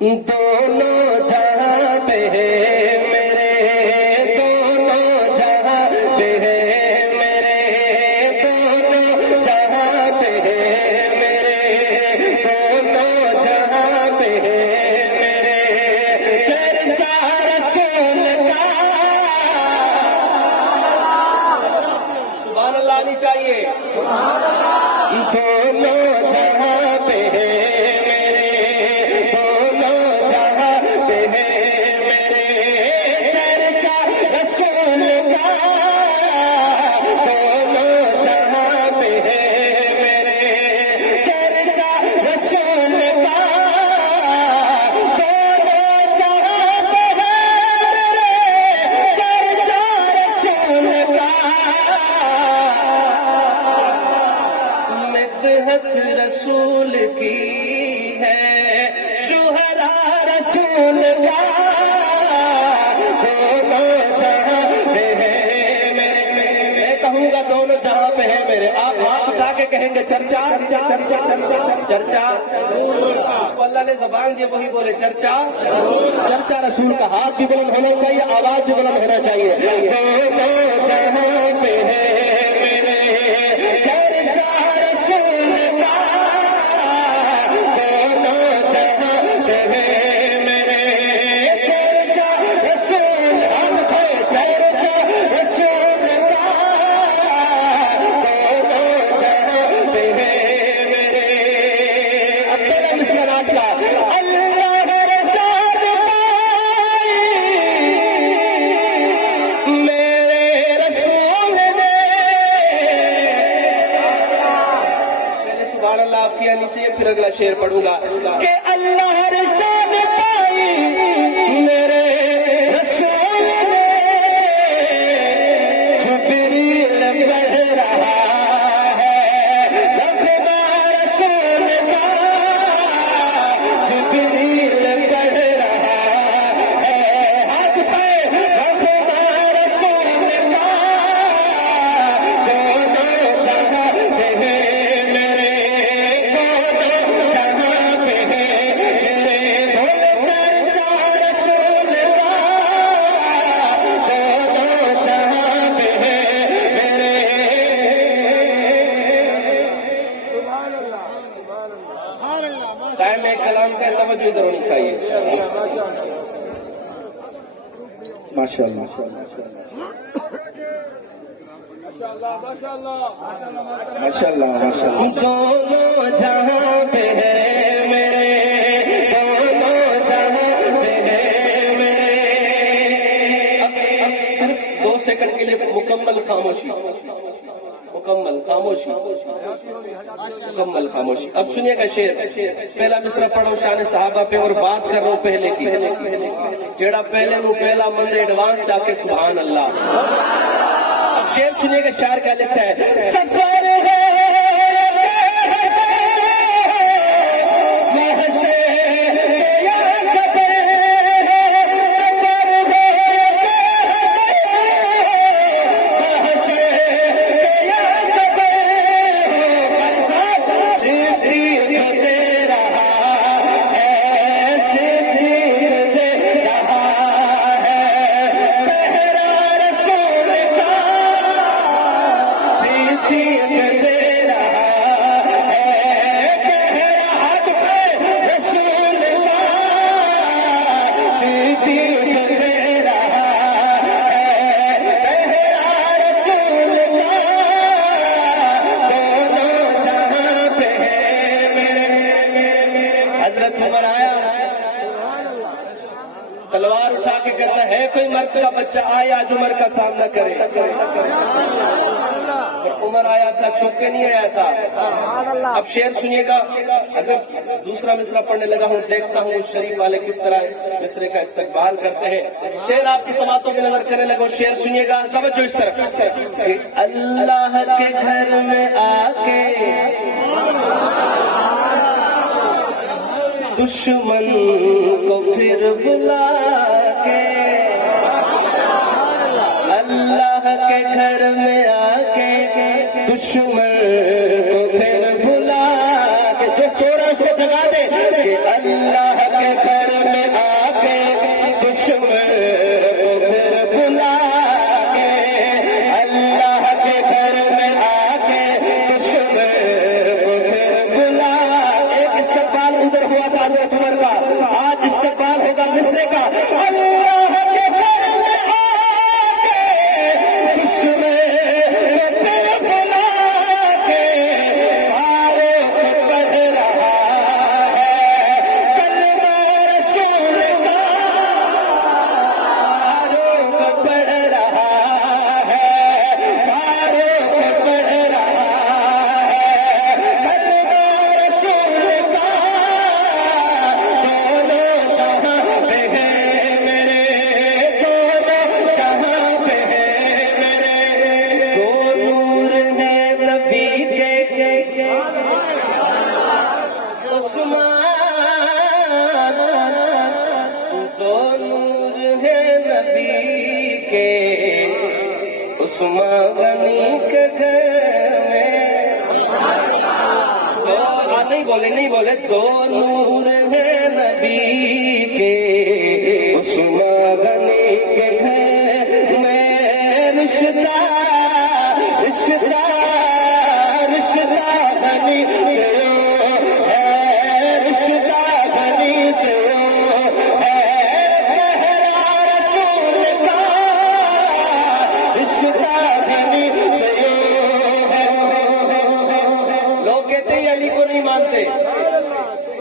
دونوں جہاں پہ ہے میرے، دونوں جہاں پہ ہے میرے، دونوں جہاں پہ ہے میرے، دونوں جہاں پہ ہے میرے، چرچا رسول کا سبحان اللہ آنی چاہیے، دونوں جہاں پہ ہے رسول کی ہے شہرا رسول کا، دونوں جہاں پہ ہے میرے، میں کہوں گا دونوں جہاں پہ ہے میرے، آپ ہاتھ اٹھا کے کہیں گے چرچا چرچا، اس کو اللہ نے زبان دی وہی بولے چرچا چرچا رسول کا، ہاتھ بھی بلند ہونا چاہیے، آواز بھی بلند ہونا چاہیے، دونوں جہاں پہ ہے میرے، چرچا رسول کا، نیچے پھر اگلا شعر پڑھوں گا کہ اللہ رسول پائی میرے رسول نے، جبریل پڑھ رہا ہے رفع رسول کا، جبریل پڑھ رہا ہے، ہاتھ اٹھائے رفع رسول کا، دونوں جہاں پہ ہے کلام کا توجہ ادھر ہونی چاہیے، ماشاء اللہ ماشاء اللہ ماشاء اللہ، دونوں جہاں پہ ہے میرے، دونوں جہاں پہ ہے میرے، اب صرف 2 سیکنڈ کے لیے مکمل خاموشی، مکمل خاموشی، مکمل خاموشی۔ اب سنیے گا شعر، پہلا مصرع پڑھو شان صحابہ پہ، اور بات کر رہا ہوں پہلے کی، جیڑا پہلے نو پہلا مند ایڈوانس جا کے سبحان اللہ۔ اب شعر سنیے گا، شاعر کیا لکھتا ہے، سفر ہے تلوار اٹھا کے کہتا ہے کوئی مرد کا بچہ آیا آج عمر کا سامنا کرے، اور عمر آیا تھا چھپ کے نہیں آیا تھا۔ اب شعر سنیے گا، اگر دوسرا مصرع پڑھنے لگا ہوں، دیکھتا ہوں شریف والے کس طرح مصرے کا استقبال کرتے ہیں، شعر آپ کی سماعتوں میں نظر کرنے لگا، شعر سنیے گا، توجہ اس طرف کہ اللہ کے گھر میں آ کے دشمن کو پھر بلا کے، اللہ کے گھر میں آ کے دشمن کو پھر بلا کے، جو سورج کو جگا دے کہ اللہ کے گھر عثمان غنی کے گھر میں نہیں بولے دو نور ہیں نبی کے عثمان غنی کے گھر میں رشتہ غنی سے ہے رشتہ غنی سے ہے گہرا رسول کا رشتہ غنی سے ہے. لوگ کہتے ہیں علی کو نہیں مانتے,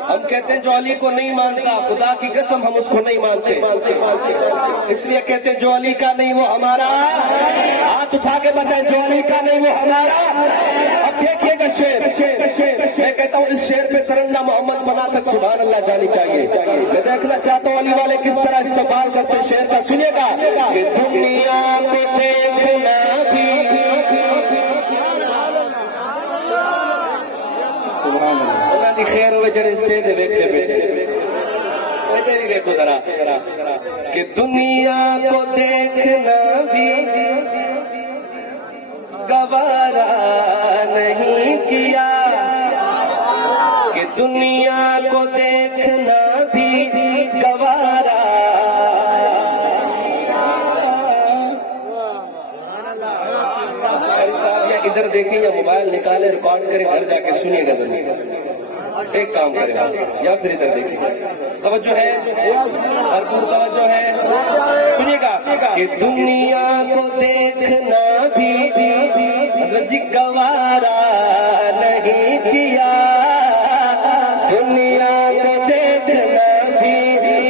ہم کہتے ہیں جو علی کو نہیں مانتا خدا کی قسم ہم اس کو نہیں مانتے, اس لیے کہتے ہیں جو علی کا نہیں وہ ہمارا. ہاتھ اٹھا کے بتائیں جو علی کا نہیں وہ ہمارا. اب دیکھیے گا شعر, میں کہتا ہوں اس شعر پہ ترنہ محمد پناہ تک سبحان اللہ جانی چاہیے. میں دیکھنا چاہتا ہوں علی والے کس طرح استقبال کرتے ہیں شعر کا. سنیے گا کہ دنیا کو دیکھنا بھی خیر ہوئے جڑے اسٹیج دے ویکھتے بیٹھے بھی دیکھو ذرا کہ دنیا کو دیکھنا بھی گوارا نہیں کیا, کہ دنیا کو دیکھنا بھی گوارا. صاحب یا ادھر دیکھیں یا موبائل نکالے ریکارڈ کریں گھر جا کے سنیے گا ضرور. ایک کام کریں یا پھر ادھر دیکھیں, توجہ ہے بھرپور توجہ ہے. سنیے گا کہ دنیا کو دیکھنا بھی حضرت جی گوارا نہیں کیا, دنیا کو دیکھنا بھی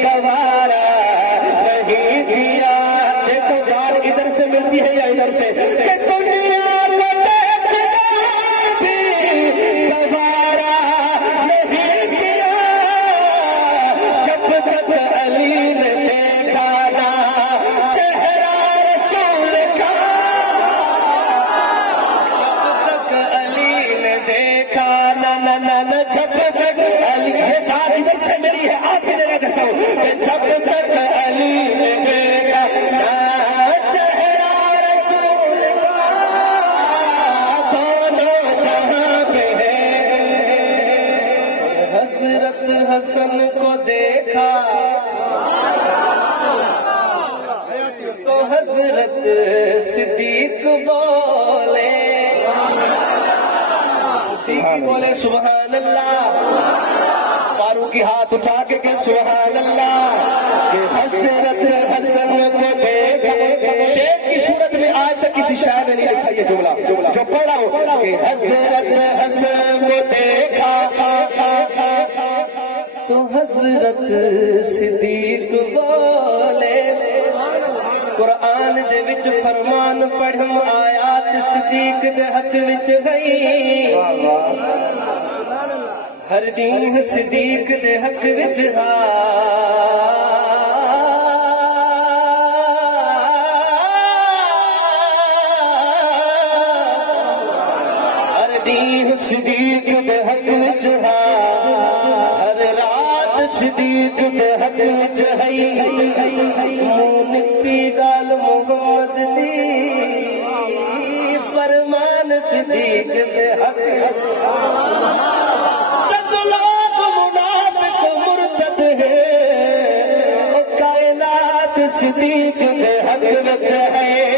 گوارا نہیں کیا. دیکھو دار ادھر سے ملتی ہے یا ادھر سے, کہ دنیا کو دیکھنا بھی گوارا حسن کو دیکھا تو حضرت صدیق بولے, بولے سبحان اللہ. فاروقی ہاتھ اٹھا کے کہ سبحان اللہ, کہ حضرت حسن کو دیکھا. شیر کی صورت میں آج تک کسی شاعر نے نہیں لکھا یہ جملہ جو پڑھا ہو, کہ حضرت حسن کو دیکھا تو حضرت صدیق بولے. قرآن دے وچ فرمان پڑھم آیات صدیق دے حق وچ گئی, ہر دین صدیق دے حق وچ ہر دین صدیق دے حق وچ ہر رات صدیق دے حق وچ ہے. نکتی گال محمد دی فرمان صدیق دے حق. چند لوگ منافق مرتد ہے, کائنات صدیق دے حق وچ ہے.